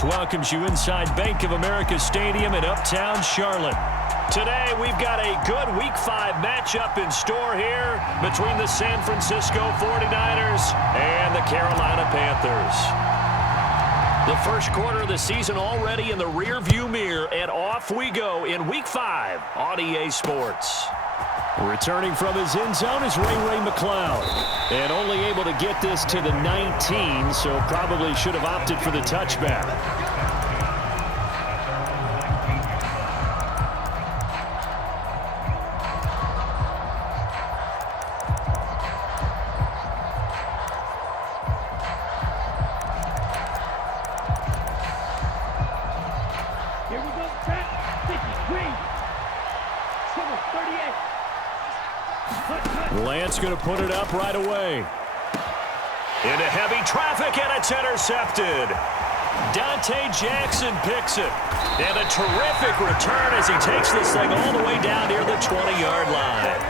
Sports welcomes you inside Bank of America Stadium in Uptown Charlotte. Today, we've got a good Week 5 matchup in store here between the San Francisco 49ers and the Carolina Panthers. The first quarter of the season already in the rearview mirror, and off we go in Week 5 on EA Sports. Returning from his end zone is Ray McLeod. And only able to get this to the 19, so probably should have opted for the touchback. Here we go, trap. 53. 38. Lance going to put it up right away. Into heavy traffic, and it's intercepted. Dante Jackson picks it. And a terrific return as he takes this thing all the way down near the 20-yard line.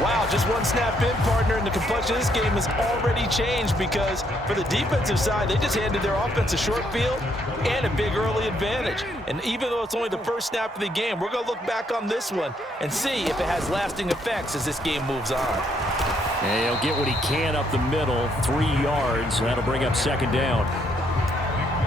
Wow, just one snap in, partner, and the complexion of this game has already changed because for the defensive side, they just handed their offense a short field and a big early advantage. And even though it's only the first snap of the game, we're going to look back on this one and see if it has lasting effects as this game moves on. And he'll get what he can up the middle, 3 yards. That'll bring up second down.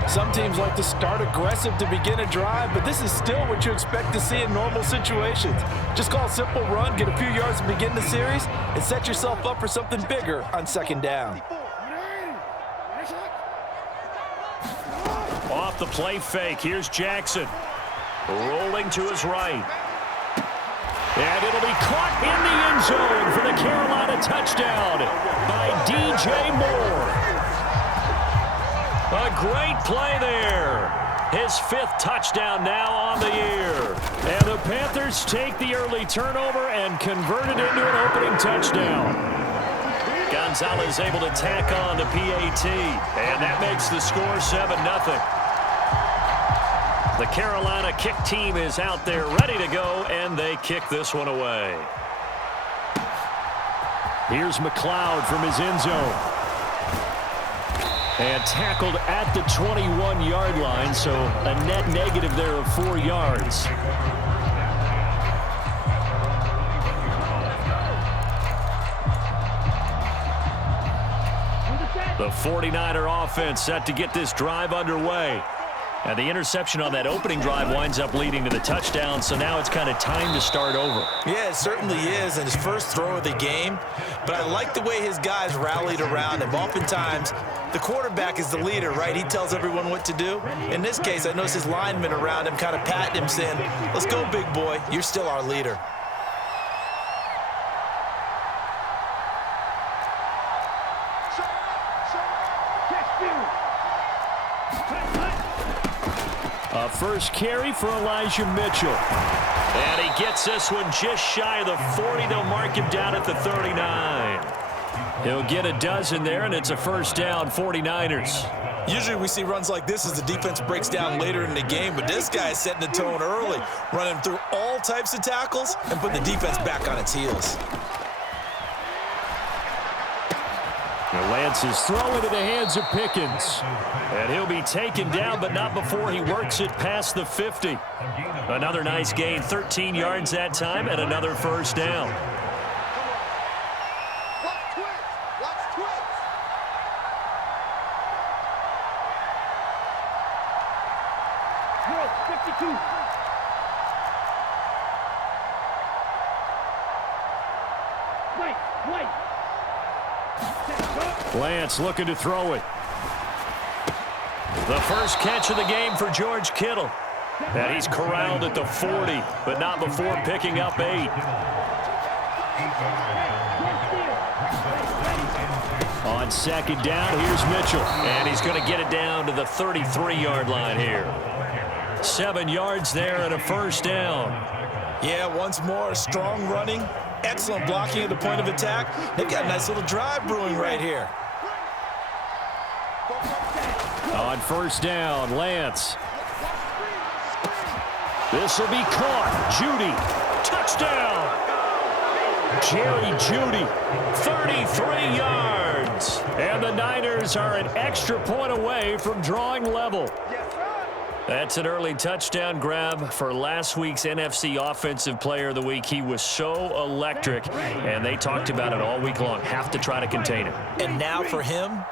Some teams like to start aggressive to begin a drive, but this is still what you expect to see in normal situations. Just call a simple run, get a few yards to begin the series, and set yourself up for something bigger on second down. Off the play fake, here's Jackson. Rolling to his right. And it'll be caught in the end zone for the Carolina touchdown by DJ Moore. A great play there. His 5th touchdown now on the year. And the Panthers take the early turnover and convert it into an opening touchdown. Gonzalez able to tack on the PAT. And that makes the score 7-0. The Carolina kick team is out there ready to go, and they kick this one away. Here's McLeod from his end zone. And tackled at the 21-yard line, so a net negative there of 4 yards. The 49er offense set to get this drive underway. And the interception on that opening drive winds up leading to the touchdown, so now it's kind of time to start over. Yeah, it certainly is, and his first throw of the game. But I like the way his guys rallied around him. Oftentimes, the quarterback is the leader, right? He tells everyone what to do. In this case, I noticed his linemen around him kind of patting him, saying, "Let's go, big boy. You're still our leader." A first carry for Elijah Mitchell. And he gets this one just shy of the 40. They'll mark him down at the 39. He'll get a dozen there, and it's a first down, 49ers. Usually we see runs like this as the defense breaks down later in the game, but this guy is setting the tone early, running through all types of tackles and putting the defense back on its heels. Lance is throwing to the hands of Pickens. And he'll be taken down, but not before he works it past the 50. Another nice gain, 13 yards that time, and another first down. Lance looking to throw it. The first catch of the game for George Kittle. And he's corralled at the 40, but not before picking up 8. On second down, here's Mitchell. And he's going to get it down to the 33-yard line here. 7 yards there and a first down. Yeah, once more, strong running, excellent blocking at the point of attack. They've got a nice little drive brewing right here. On first down, Lance. This will be caught. Judy, touchdown. Jerry Judy, 33 yards. And the Niners are an extra point away from drawing level. That's an early touchdown grab for last week's NFC Offensive Player of the Week. He was so electric, and they talked about it all week long. Have to try to contain him. And now for him,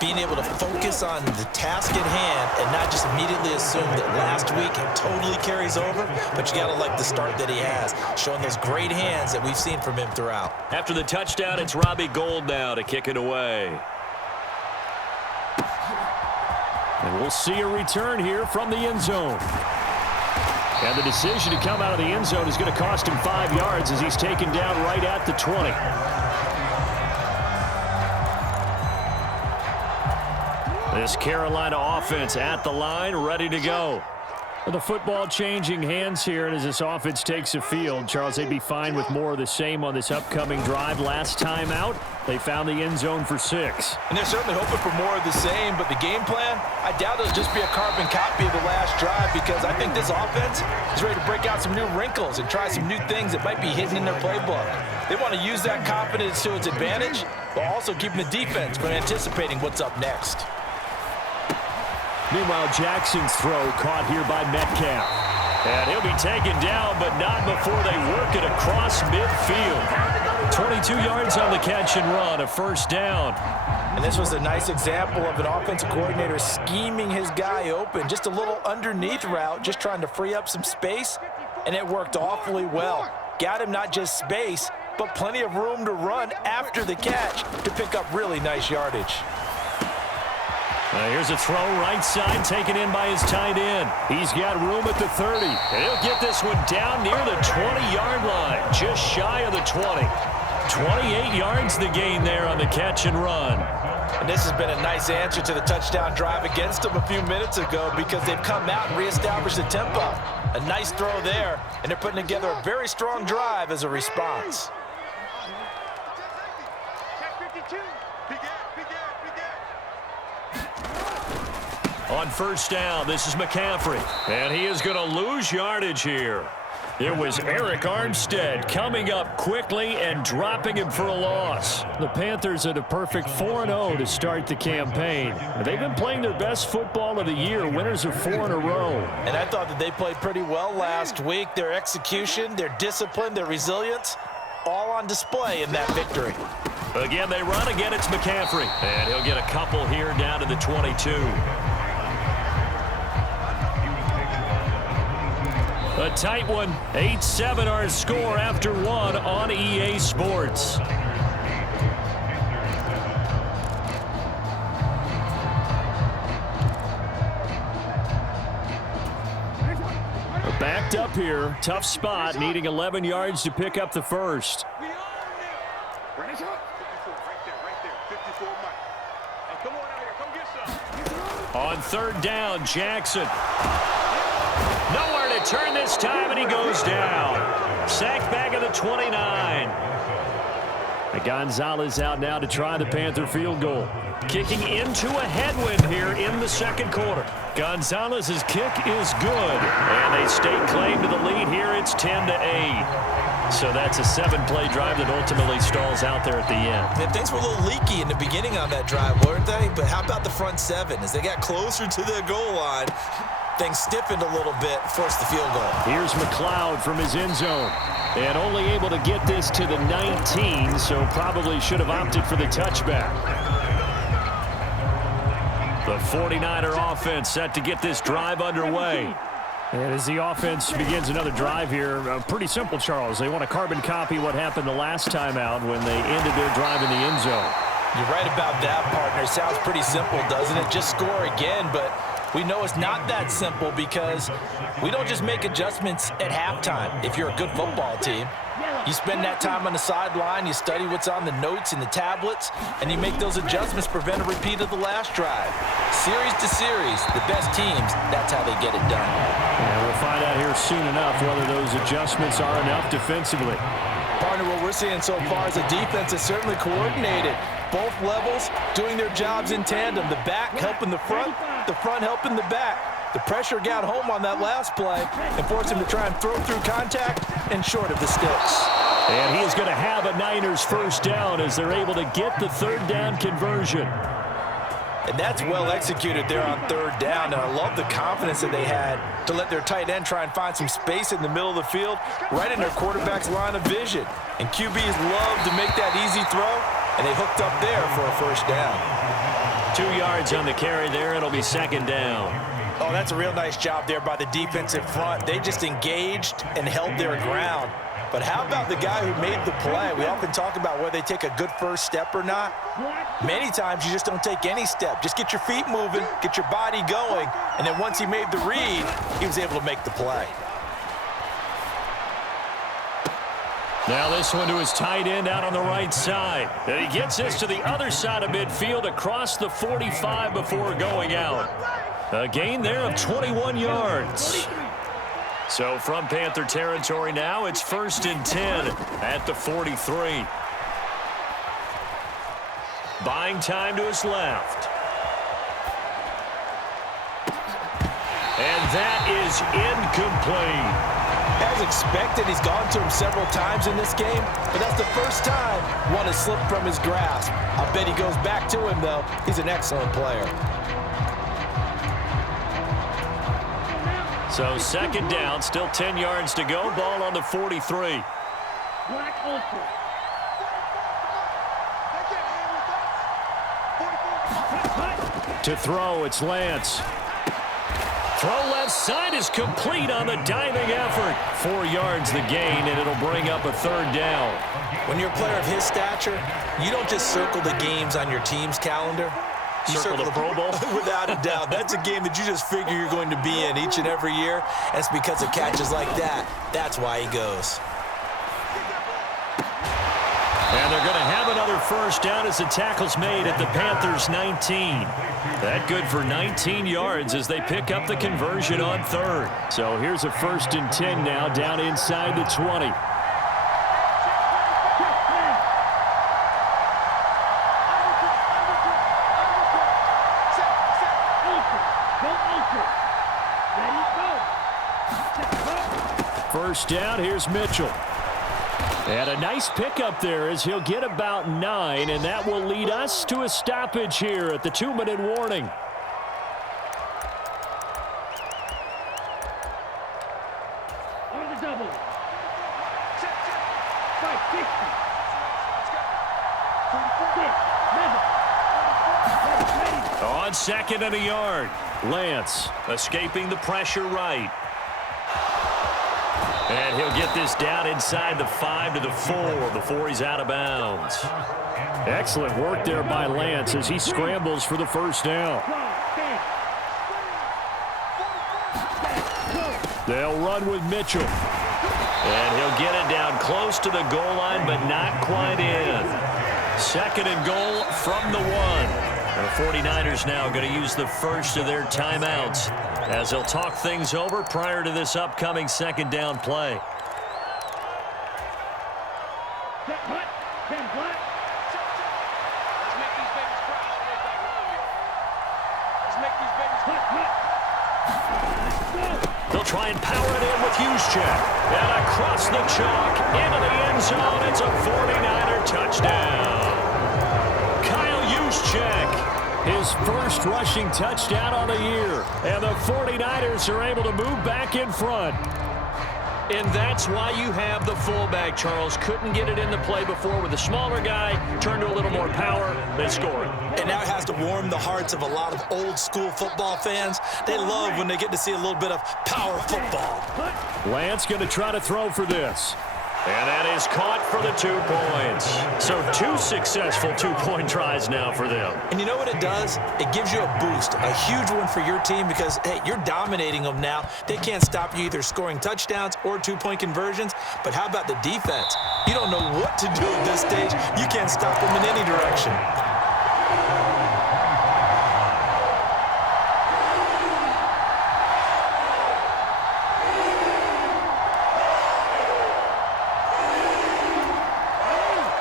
being able to focus on the task at hand and not just immediately assume that last week it totally carries over, but you got to like the start that he has, showing those great hands that we've seen from him throughout. After the touchdown, it's Robbie Gould now to kick it away. And we'll see a return here from the end zone. And the decision to come out of the end zone is going to cost him 5 yards as he's taken down right at the 20. This Carolina offense at the line, ready to go. The football changing hands here, and as this offense takes the field, Charles, they'd be fine with more of the same on this upcoming drive. Last time out, they found the end zone for 6. And they're certainly hoping for more of the same, but the game plan, I doubt it'll just be a carbon copy of the last drive, because I think this offense is ready to break out some new wrinkles and try some new things that might be hidden in their playbook. They want to use that confidence to its advantage, while also keeping the defense from anticipating what's up next. Meanwhile, Jackson's throw caught here by Metcalf. And he'll be taken down, but not before they work it across midfield. 22 yards on the catch and run, a first down. And this was a nice example of an offensive coordinator scheming his guy open. Just a little underneath route, just trying to free up some space, and it worked awfully well. Got him not just space, but plenty of room to run after the catch to pick up really nice yardage. Here's a throw right side taken in by his tight end. He's got room at the 30. And he'll get this one down near the 20-yard line, just shy of the 20. 28 yards the gain there on the catch and run. And this has been a nice answer to the touchdown drive against them a few minutes ago, because they've come out and reestablished the tempo. A nice throw there, and they're putting together a very strong drive as a response. On first down, this is McCaffrey, and he is going to lose yardage here. It was Eric Armstead coming up quickly and dropping him for a loss. The Panthers at a perfect 4-0 to start the campaign. They've been playing their best football of the year, winners of 4 in a row. And I thought that they played pretty well last week. Their execution, their discipline, their resilience, all on display in that victory. Again, they run. Again, it's McCaffrey. And he'll get a couple here down to the 22. A tight one, 8-7 our score after one on EA Sports. We're backed up here, tough spot, needing 11 yards to pick up the first. On third down, Jackson. Nowhere to turn this time, and he goes down. Sacked back at the 29. Gonzalez out now to try the Panther field goal. Kicking into a headwind here in the second quarter. Gonzalez's kick is good, and they stake claim to the lead here. It's 10-8. So that's a 7-play drive that ultimately stalls out there at the end. And things were a little leaky in the beginning on that drive, weren't they? But how about the front 7? As they got closer to the goal line, things stiffened a little bit, forced the field goal. Here's McLeod from his end zone. And only able to get this to the 19, so probably should have opted for the touchback. The 49er offense set to get this drive underway. And as the offense begins another drive here, pretty simple, Charles. They want to carbon copy what happened the last time out when they ended their drive in the end zone. You're right about that, partner. Sounds pretty simple, doesn't it? Just score again, but we know it's not that simple, because we don't just make adjustments at halftime. If you're a good football team, you spend that time on the sideline, you study what's on the notes and the tablets, and you make those adjustments, prevent a repeat of the last drive. Series to series, the best teams, that's how they get it done. And we'll find out here soon enough whether those adjustments are enough defensively. Partner, what we're seeing so far is the defense is certainly coordinated. Both levels doing their jobs in tandem. The back helping the front helping the back. The pressure got home on that last play and forced him to try and throw through contact and short of the sticks. And he is going to have a Niners first down as they're able to get the third down conversion. And that's well executed there on third down. And I love the confidence that they had to let their tight end try and find some space in the middle of the field, right in their quarterback's line of vision. And QBs love to make that easy throw, and they hooked up there for a first down. 2 yards on the carry there. It'll be second down. Oh, that's a real nice job there by the defensive front. They just engaged and held their ground. But how about the guy who made the play? We often talk about whether they take a good first step or not. Many times you just don't take any step. Just get your feet moving, get your body going, and then once he made the read, he was able to make the play. Now this one to his tight end out on the right side. And he gets this to the other side of midfield across the 45 before going out. A gain there of 21 yards. So from Panther territory now, it's 1st and 10 at the 43. Buying time to his left. And that is incomplete. As expected, he's gone to him several times in this game, but that's the first time one has slipped from his grasp. I bet he goes back to him, though. He's an excellent player. So second down, still 10 yards to go. Ball on the 43. To throw, it's Lance. Throw left side is complete on the diving effort. 4 yards the gain, and it'll bring up a third down. When you're a player of his stature, you don't just circle the games on your team's calendar. You circle the Pro Bowl? Without a doubt. That's a game that you just figure you're going to be in each and every year. And it's because of catches like that. That's why he goes. And they're going to have another first down as the tackle's made at the Panthers' 19. That good for 19 yards as they pick up the conversion on third. So here's a 1st and 10 now down inside the 20. First down, here's Mitchell. And a nice pickup there as he'll get about 9, and that will lead us to a stoppage here at the 2-minute warning. On the double. On 2nd and a yard. Lance escaping the pressure right. And he'll get this down inside the 5 to the 4 before he's out of bounds. Excellent work there by Lance as he scrambles for the first down. They'll run with Mitchell. And he'll get it down close to the goal line, but not quite in. 2nd and goal from the 1. And the 49ers now going to use the first of their timeouts as they'll talk things over prior to this upcoming 2nd down play. They'll try and power it in with Juszczyk. And across the chalk into the end zone. It's a 49er touchdown. Kyle Juszczyk, his first rushing touchdown on the year. And the 49ers are able to move back in front. And that's why you have the fullback, Charles. Couldn't get it in the play before with a smaller guy. Turned to a little more power. They scored. And now it has to warm the hearts of a lot of old-school football fans. They love when they get to see a little bit of power football. Lance going to try to throw for this. And that is caught for the 2 points. So 2 successful 2-point tries now for them. And you know what it does? It gives you a boost, a huge one for your team because, hey, you're dominating them now. They can't stop you either scoring touchdowns or 2-point conversions. But how about the defense? You don't know what to do at this stage. You can't stop them in any direction.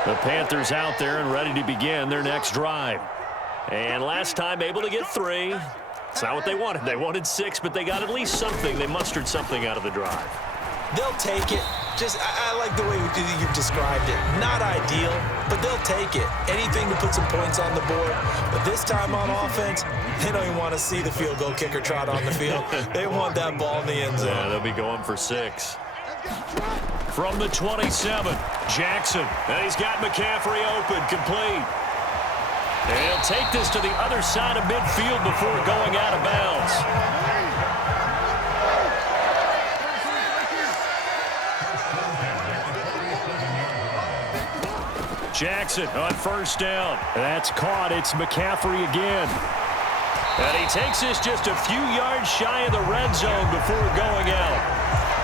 The Panthers out there and ready to begin their next drive. And last time able to get 3. It's not what they wanted. They wanted 6, but they got at least something. They mustered something out of the drive. They'll take it. I like the way you've described it. Not ideal, but they'll take it. Anything to put some points on the board. But this time on offense, they don't even want to see the field goal kicker trot on the field. They want that ball in the end zone. Yeah, they'll be going for 6. From the 27, Jackson. And he's got McCaffrey open, complete. And he'll take this to the other side of midfield before going out of bounds. Jackson on first down. That's caught. It's McCaffrey again. And he takes this just a few yards shy of the red zone before going out.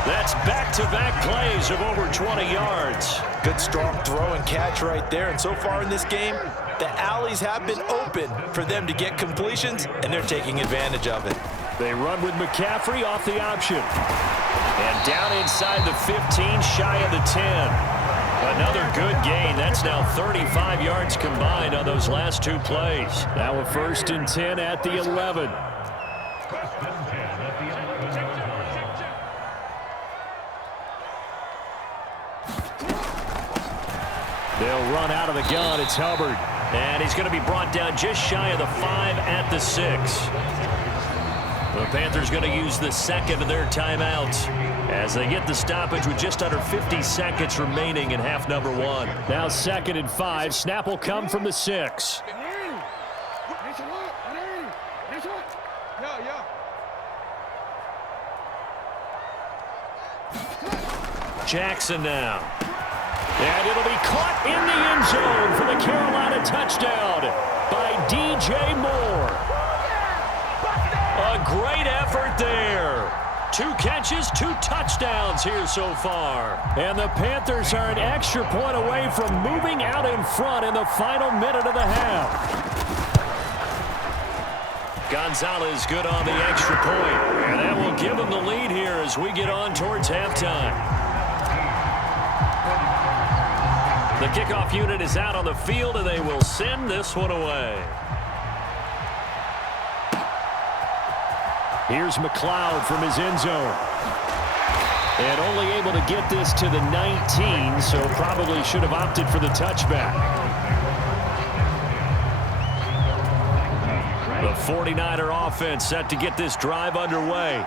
That's back-to-back plays of over 20 yards. Good strong throw and catch right there. And so far in this game, the alleys have been open for them to get completions, and they're taking advantage of it. They run with McCaffrey off the option. And down inside the 15, shy of the 10. Another good gain. That's now 35 yards combined on those last 2 plays. Now a 1st and 10 at the 11. They'll run out of the gun. It's Hubbard. And he's going to be brought down just shy of the 5 at the 6. The Panthers going to use the second of their timeouts as they get the stoppage with just under 50 seconds remaining in half number 1. Now 2nd and 5. Snap will come from the 6. Jackson now. And it'll be caught in the end zone for the Carolina touchdown by DJ Moore. A great effort there. 2 catches, 2 touchdowns here so far. And the Panthers are an extra point away from moving out in front in the final minute of the half. Gonzalez good on the extra point. And that will give them the lead here as we get on towards halftime. The kickoff unit is out on the field, and they will send this one away. Here's McLeod from his end zone. And only able to get this to the 19, so probably should have opted for the touchback. The 49er offense set to get this drive underway.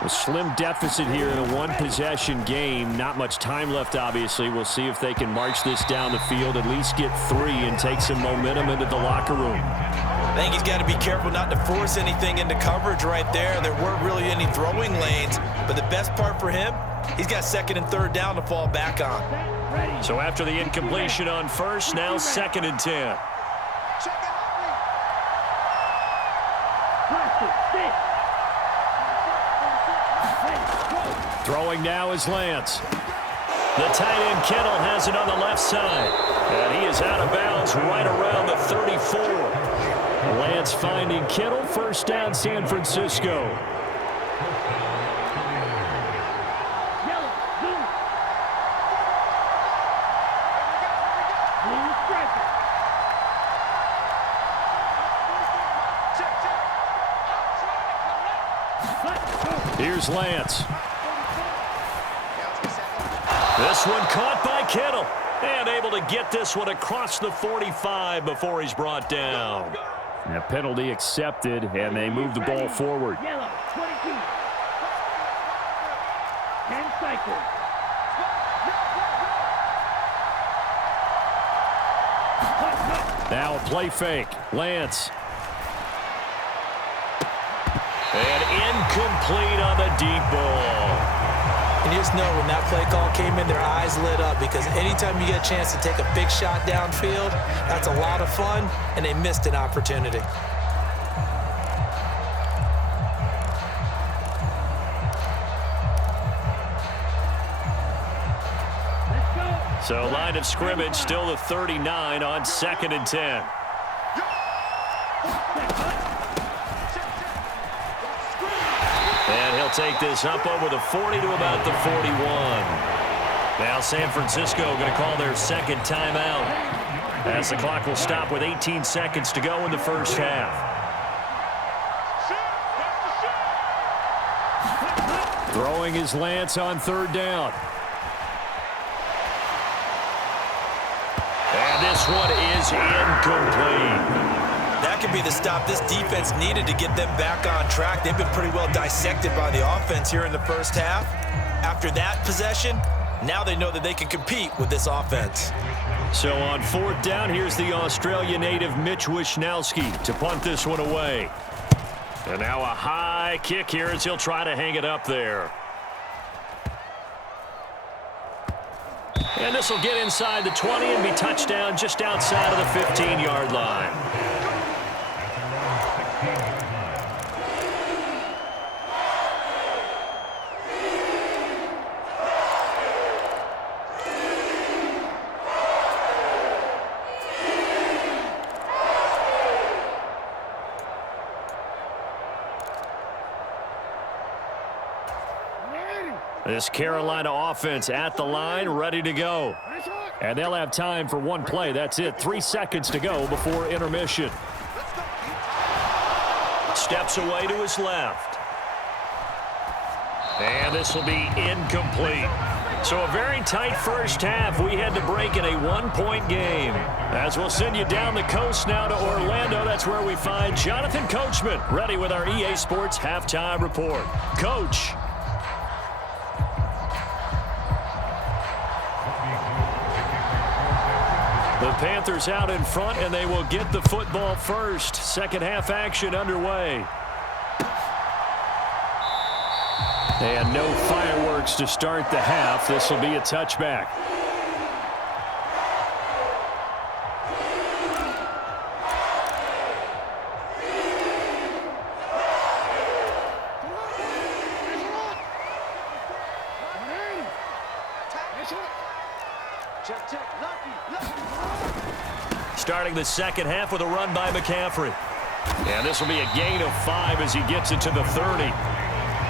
A slim deficit here in a 1-possession game. Not much time left, obviously. We'll see if they can march this down the field, at least get 3 and take some momentum into the locker room. I think he's got to be careful not to force anything into coverage right there. There weren't really any throwing lanes, but the best part for him, he's got 2nd and 3rd down to fall back on. So after the incompletion on first, now 2nd and 10. Throwing now is Lance. The tight end Kittle has it on the left side. And he is out of bounds right around the 34. Lance finding Kittle. First down, San Francisco. Here's Lance. This one caught by Kittle. And able to get this one across the 45 before he's brought down. A penalty accepted, and they move the ball forward. Yellow, 22. 10 cycles. Now a play fake. Lance. And incomplete on the deep ball. And you just know when that play call came in, their eyes lit up, because anytime you get a chance to take a big shot downfield, that's a lot of fun, and they missed an opportunity. So line of scrimmage still the 39 on 2nd and 10. And he'll take this up over the 40 to about the 41. Now San Francisco going to call their 2nd timeout as the clock will stop with 18 seconds to go in the first half. Throwing is Lance on 3rd down. And this one is incomplete. That could be the stop this defense needed to get them back on track. They've been pretty well dissected by the offense here in the first half. After that possession, now they know that they can compete with this offense. So on fourth down, here's the Australia native Mitch Wishnowsky to punt this one away. And now a high kick here as he'll try to hang it up there. And this will get inside the 20 and be touchdown just outside of the 15-yard line. This Carolina offense at the line, ready to go. And they'll have time for one play. That's it. 3 seconds to go before intermission. Steps away to his left. And this will be incomplete. So a very tight first half. We had to break in a one-point game. As we'll send you down the coast now to Orlando, that's where we find Jonathan Coachman, ready with our EA Sports halftime report. Coach. The Panthers out in front, and they will get the football first. Second half action underway. And no fireworks to start the half. This will be a touchback. Starting the second half with a run by McCaffrey. And this will be a gain of 5 as he gets it to the 30.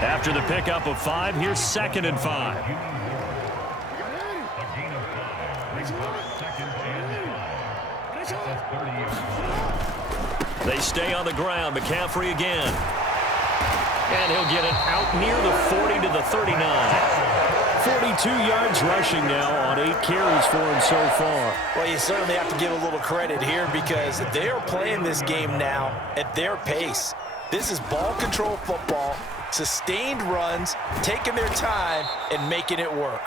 After the pickup of 5, here's 2nd and 5. They stay on the ground. McCaffrey again. And he'll get it out near the 40 to the 39. 42 yards rushing now on 8 carries for him so far. Well, you certainly have to give a little credit here because they are playing this game now at their pace. This is ball control football, sustained runs, taking their time, and making it work.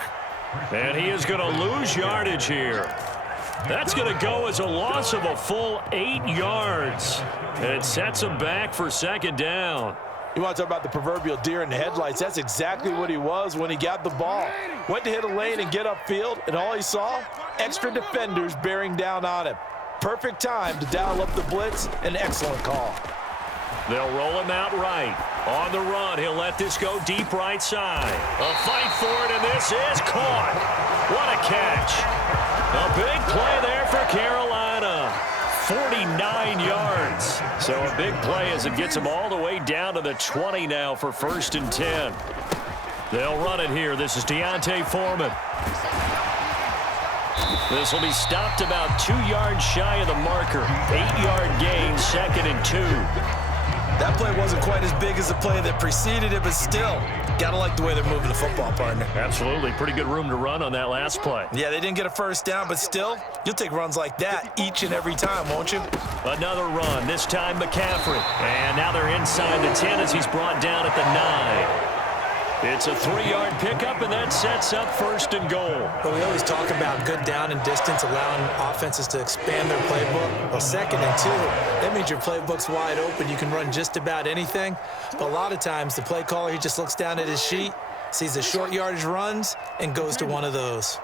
And he is going to lose yardage here. That's going to go as a loss of a full 8 yards. And it sets him back for 2nd down. You want to talk about the proverbial deer in the headlights. That's exactly what he was when he got the ball. Went to hit a lane and get upfield, and all he saw, extra defenders bearing down on him. Perfect time to dial up the blitz. An excellent call. They'll roll him out right. On the run, he'll let this go deep right side. A fight for it, and this is caught. What a catch. A big play there for Carolina. 49 yards. So a big play as it gets him all the way down to the 20 now for 1st and 10. They'll run it here. This is Deontay Foreman. This will be stopped about 2 yards shy of the marker. 8-yard gain, 2nd and 2. That play wasn't quite as big as the play that preceded it, but still, gotta like the way they're moving the football, partner. Absolutely. Pretty good room to run on that last play. Yeah, they didn't get a first down, but still, you'll take runs like that each and every time, won't you? Another run, this time McCaffrey. And now they're inside the 10 as he's brought down at the 9. It's a 3-yard pickup, and that sets up 1st and goal. But we always talk about good down and distance, allowing offenses to expand their playbook. Well, 2nd and 2, that means your playbook's wide open. You can run just about anything. But a lot of times, the play caller, he just looks down at his sheet, sees the short yardage runs, and goes to one of those.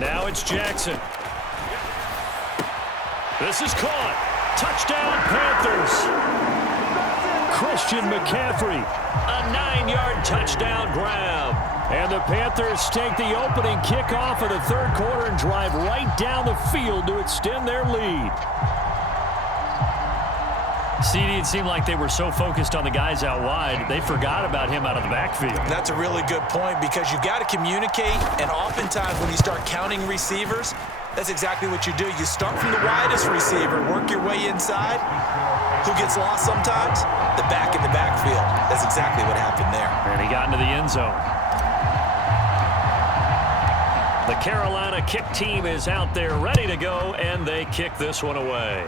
Now it's Jackson. This is caught. Touchdown, Panthers. Christian McCaffrey, a 9-yard touchdown grab. And the Panthers take the opening kickoff of the 3rd quarter and drive right down the field to extend their lead. CD, it seemed like they were so focused on the guys out wide, they forgot about him out of the backfield. That's a really good point because you got to communicate, and oftentimes when you start counting receivers, that's exactly what you do. You start from the widest receiver, work your way inside. Who gets lost sometimes? The back in the backfield. That's exactly what happened there. And he got into the end zone. The Carolina kick team is out there ready to go, and they kick this one away.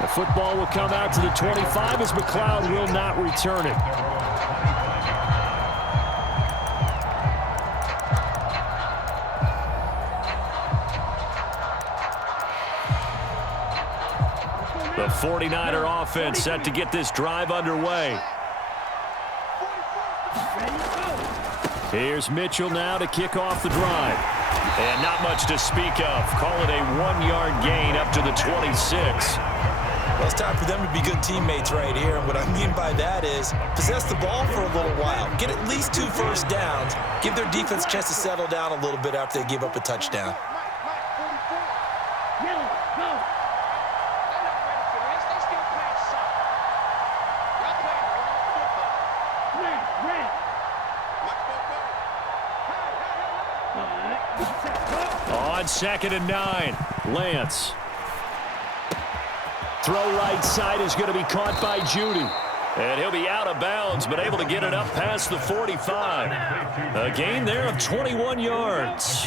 The football will come out to the 25 as McLeod will not return it. The 49er offense set to get this drive underway. Here's Mitchell now to kick off the drive. And not much to speak of. Call it a 1-yard gain up to the 26. Well, it's time for them to be good teammates right here. And what I mean by that is possess the ball for a little while. Get at least 2 first downs. Give their defense a chance to settle down a little bit after they give up a touchdown. On 2nd and 9, Lance. Throw right side is going to be caught by Judy. And he'll be out of bounds, but able to get it up past the 45. A gain there of 21 yards.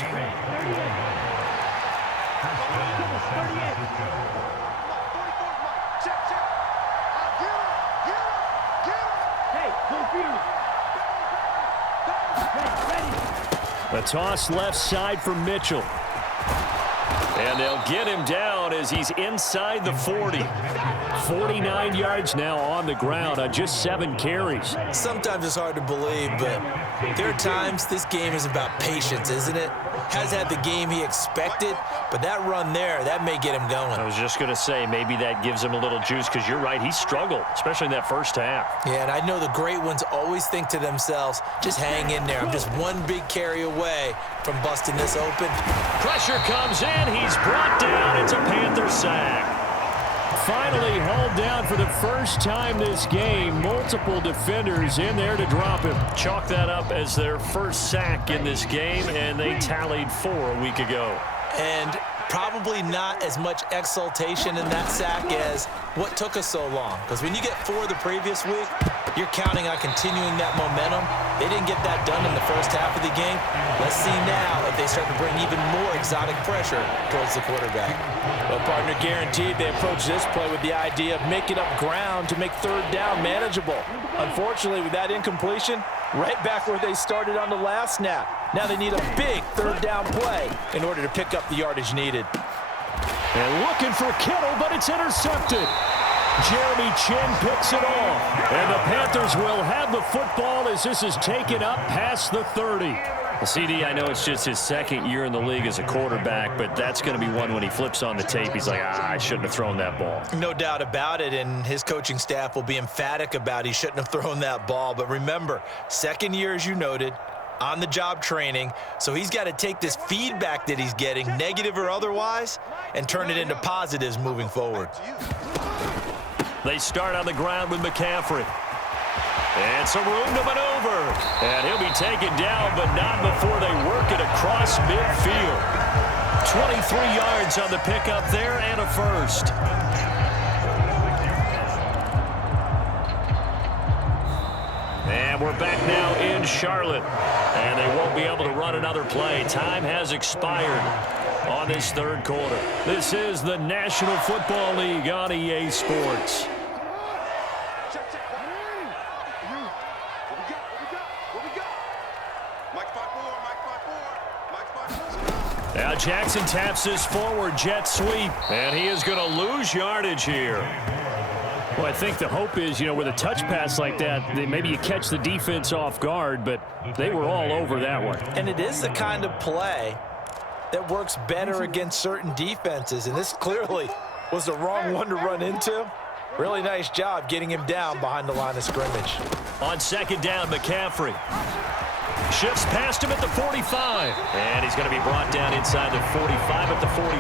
The toss left side for Mitchell. And they'll get him down as he's inside the 40. 49 yards now on the ground on just 7 carries. Sometimes it's hard to believe, but there are times this game is about patience, isn't it? Has had the game he expected, but that run there, that may get him going. I was just going to say, maybe that gives him a little juice because you're right, he struggled, especially in that first half. Yeah, and I know the great ones always think to themselves, just hang in there. I'm just one big carry away from busting this open. Pressure comes in. He's brought down. It's a Panther sack. Finally hauled down for the first time this game. Multiple defenders in there to drop him. Chalk that up as their first sack in this game, and they tallied 4 a week ago. And probably not as much exultation in that sack as what took us so long. Because when you get 4 the previous week, you're counting on continuing that momentum. They didn't get that done in the first half of the game. Let's see now if they start to bring even more exotic pressure towards the quarterback. Well, partner, guaranteed they approach this play with the idea of making up ground to make 3rd down manageable. Unfortunately, with that incompletion, right back where they started on the last snap. Now they need a big 3rd down play in order to pick up the yardage needed. And looking for Kittle, but it's intercepted. Jeremy Chin picks it off. And the Panthers will have the football as this is taken up past the 30. Well, CD, I know it's just his 2nd year in the league as a quarterback, but that's going to be one when he flips on the tape. He's like, I shouldn't have thrown that ball. No doubt about it, and his coaching staff will be emphatic about he shouldn't have thrown that ball. But remember, 2nd year, as you noted, on-the-job training, so he's got to take this feedback that he's getting, negative or otherwise, and turn it into positives moving forward. They start on the ground with McCaffrey. And some room to maneuver. And he'll be taken down, but not before they work it across midfield. 23 yards on the pickup there and a first. And we're back now in Charlotte. And they won't be able to run another play. Time has expired on this 3rd quarter. This is the National Football League on EA Sports. Now Jackson taps this forward jet sweep, and he is going to lose yardage here. Well, I think the hope is, with a touch pass like that, maybe you catch the defense off guard, but they were all over that one. And it is the kind of play that works better against certain defenses, and this clearly was the wrong one to run into. Really nice job getting him down behind the line of scrimmage. On 2nd down, McCaffrey shifts past him at the 45, and he's going to be brought down inside the 45 at the 43.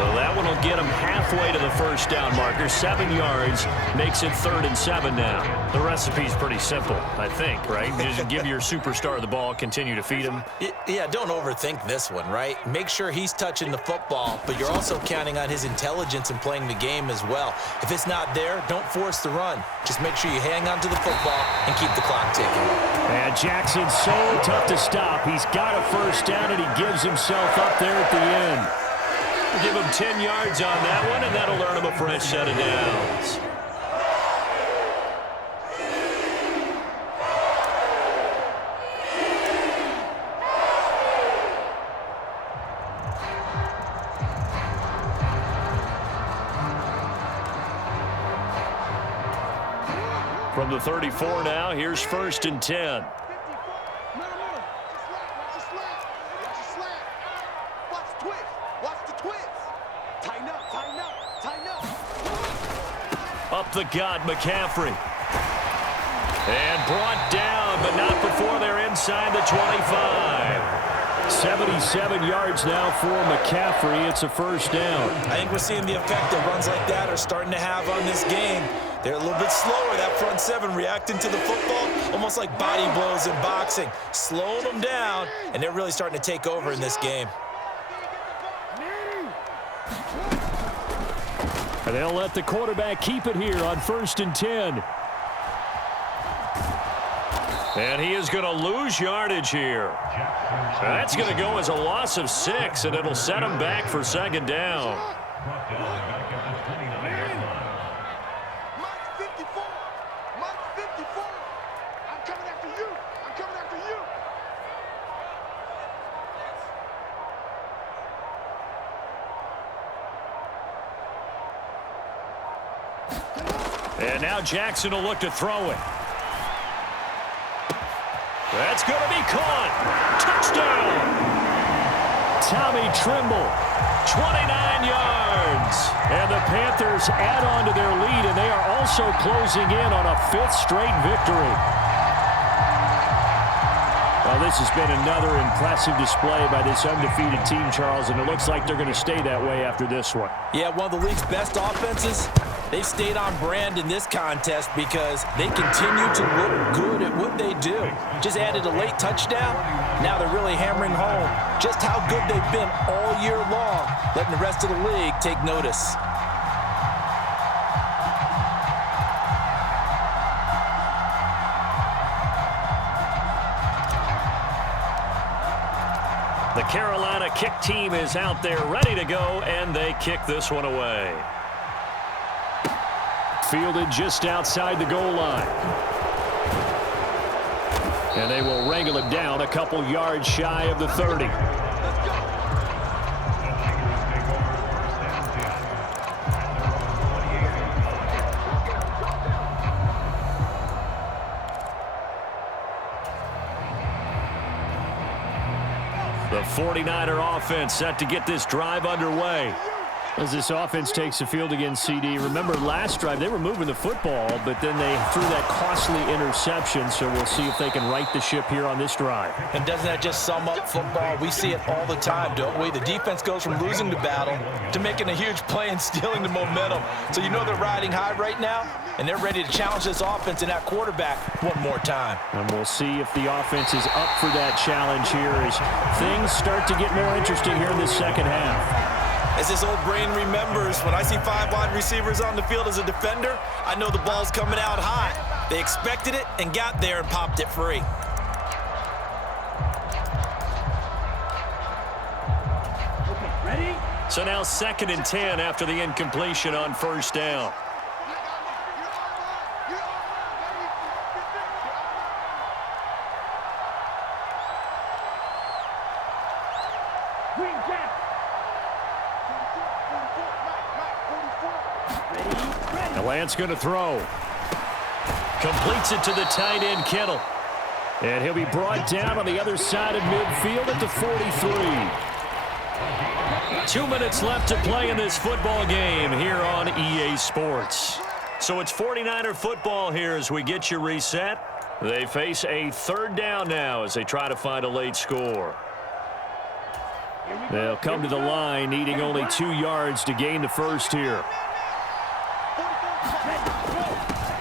So that one will get him halfway to the first down marker. 7 yards makes it 3rd and 7 now. The recipe's pretty simple, I think, right? Just give your superstar the ball, continue to feed him. Yeah, don't overthink this one, right? Make sure he's touching the football, but you're also counting on his intelligence in playing the game as well. If it's not there, don't force the run. Just make sure you hang on to the football and keep the clock ticking. And Jackson's so tough to stop. He's got a first down, and he gives himself up there at the end. Give him 10 yards on that one, and that'll earn him a fresh set of downs. From the 34 now, here's 1st and 10. Up the gut, McCaffrey. And brought down, but not before they're inside the 25. 77 yards now for McCaffrey. It's a first down. I think we're seeing the effect that runs like that are starting to have on this game. They're a little bit slower, that front seven, reacting to the football, almost like body blows in boxing, slowing them down, and they're really starting to take over in this game. And they'll let the quarterback keep it here on 1st and 10. And he is going to lose yardage here. That's going to go as a loss of 6, and it'll set him back for 2nd down. And now Jackson will look to throw it. That's going to be caught. Touchdown. Tommy Trimble, 29 yards. And the Panthers add on to their lead, and they are also closing in on a 5th straight victory. Well, this has been another impressive display by this undefeated team, Charles, and it looks like they're going to stay that way after this one. Yeah, one of the league's best offenses. They've stayed on brand in this contest because they continue to look good at what they do. Just added a late touchdown. Now they're really hammering home just how good they've been all year long, letting the rest of the league take notice. The Carolina kick team is out there ready to go, and they kick this one away. Fielded just outside the goal line. And they will wrangle it down a couple yards shy of the 30. The 49er offense set to get this drive underway. As this offense takes the field against CD, remember last drive they were moving the football, but then they threw that costly interception, so we'll see if they can right the ship here on this drive. And doesn't that just sum up football? We see it all the time, don't we? The defense goes from losing the battle to making a huge play and stealing the momentum. So you know they're riding high right now, and they're ready to challenge this offense and that quarterback one more time. And we'll see if the offense is up for that challenge here as things start to get more interesting here in the second half. As this old brain remembers, when I see 5 wide receivers on the field as a defender, I know the ball's coming out hot. They expected it and got there and popped it free. Ready? So now 2nd and 10 after the incompletion on 1st down. Lance going to throw. Completes it to the tight end, Kittle. And he'll be brought down on the other side of midfield at the 43. 2 minutes left to play in this football game here on EA Sports. So it's 49er football here as we get you reset. They face a 3rd down now as they try to find a late score. They'll come to the line, needing only 2 yards to gain the first here.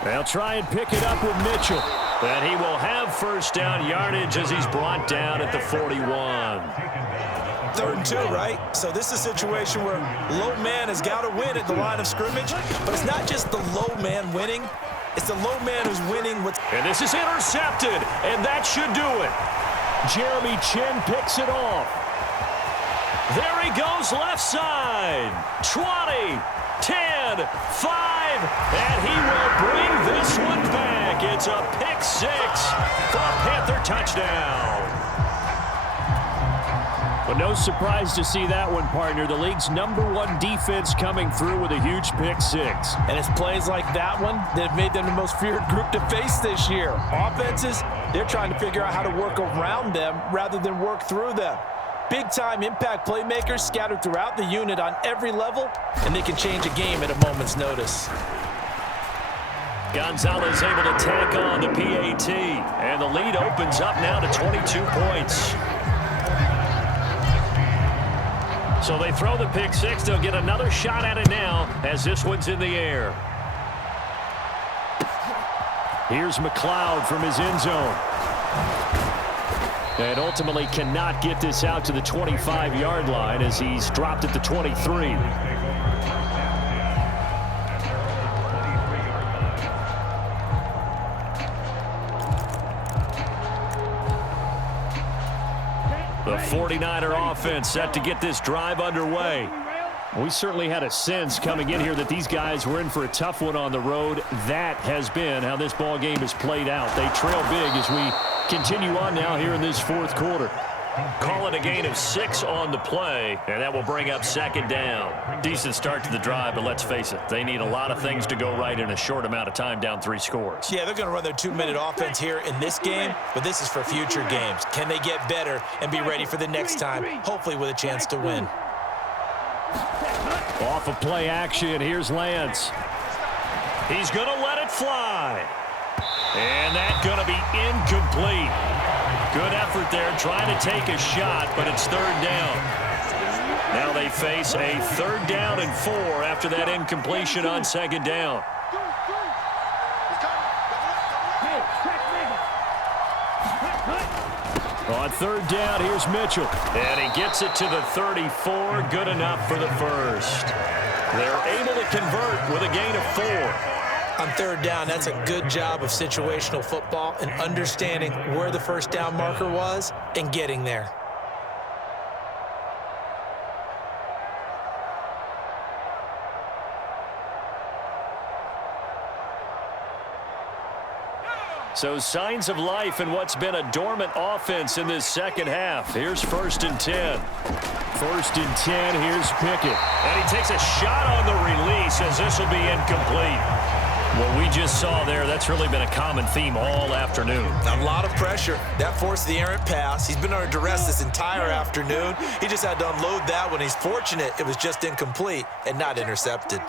They'll try and pick it up with Mitchell. And he will have first down yardage as he's brought down at the 41. 3rd and 2, right? So this is a situation where low man has got to win at the line of scrimmage. But it's not just the low man winning. It's the low man who's winning. And this is intercepted, and that should do it. Jeremy Chin picks it off. There he goes left side. 20, 10, 5, and he will bring this one back. It's a pick 6 for a Panther touchdown. But no surprise to see that one, partner. The league's #1 defense coming through with a huge pick 6. And it's plays like that one that have made them the most feared group to face this year. Offenses, they're trying to figure out how to work around them rather than work through them. Big-time impact playmakers scattered throughout the unit on every level, and they can change a game at a moment's notice. Gonzalez able to tack on the PAT, and the lead opens up now to 22 points. So they throw the pick 6. They'll get another shot at it now as this one's in the air. Here's McLeod from his end zone. And ultimately cannot get this out to the 25-yard line as he's dropped at the 23. The 49er offense set to get this drive underway. We certainly had a sense coming in here that these guys were in for a tough one on the road. That has been how this ball game has played out. They trail big as we continue on now here in this 4th quarter. Call it a gain of 6 on the play, and that will bring up 2nd down. Decent start to the drive, but let's face it, they need a lot of things to go right in a short amount of time down 3 scores. Yeah, they're going to run their 2-minute offense here in this game, but this is for future games. Can they get better and be ready for the next time, hopefully with a chance to win? Off of play action, here's Lance. He's going to let it fly. And that's going to be incomplete. Good effort there, trying to take a shot, but it's 3rd down. Now they face a 3rd down and 4 after that incompletion on 2nd down. On 3rd down, here's Mitchell. And he gets it to the 34. Good enough for the first. They're able to convert with a gain of 4. On 3rd down, that's a good job of situational football and understanding where the first down marker was and getting there. So signs of life in what's been a dormant offense in this 2nd half. Here's 1st and 10. 1st and 10, here's Pickett. And he takes a shot on the release as this will be incomplete. What we just saw there, that's really been a common theme all afternoon. A lot of pressure. That forced the errant pass. He's been under duress this entire afternoon. He just had to unload that one. He's fortunate it was just incomplete and not intercepted.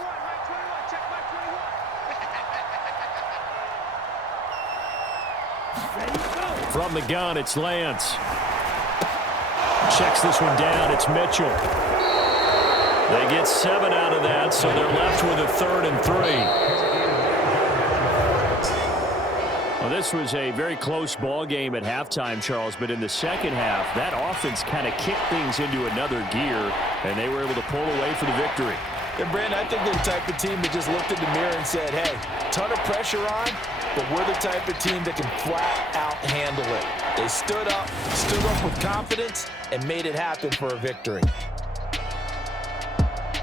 From the gun, it's Lance. Checks this one down, it's Mitchell. They get 7 out of that, so they're left with a 3rd and 3. Well, this was a very close ball game at halftime, Charles, but in the 2nd half, that offense kind of kicked things into another gear, and they were able to pull away for the victory. And, Brandon, I think they're the type of team that just looked in the mirror and said, hey, ton of pressure on, but we're the type of team that can flat out handle it. They stood up with confidence, and made it happen for a victory.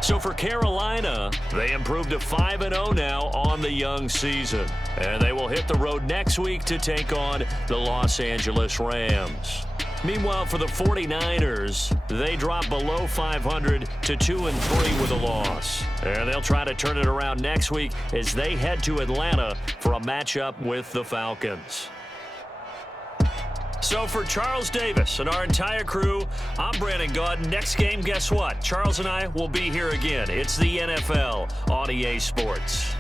So for Carolina, they improved to 5-0 now on the young season. And they will hit the road next week to take on the Los Angeles Rams. Meanwhile, for the 49ers, they drop below 500 to 2-3 with a loss. And they'll try to turn it around next week as they head to Atlanta for a matchup with the Falcons. So for Charles Davis and our entire crew, I'm Brandon Gaudin. Next game, guess what? Charles and I will be here again. It's the NFL on EA Sports.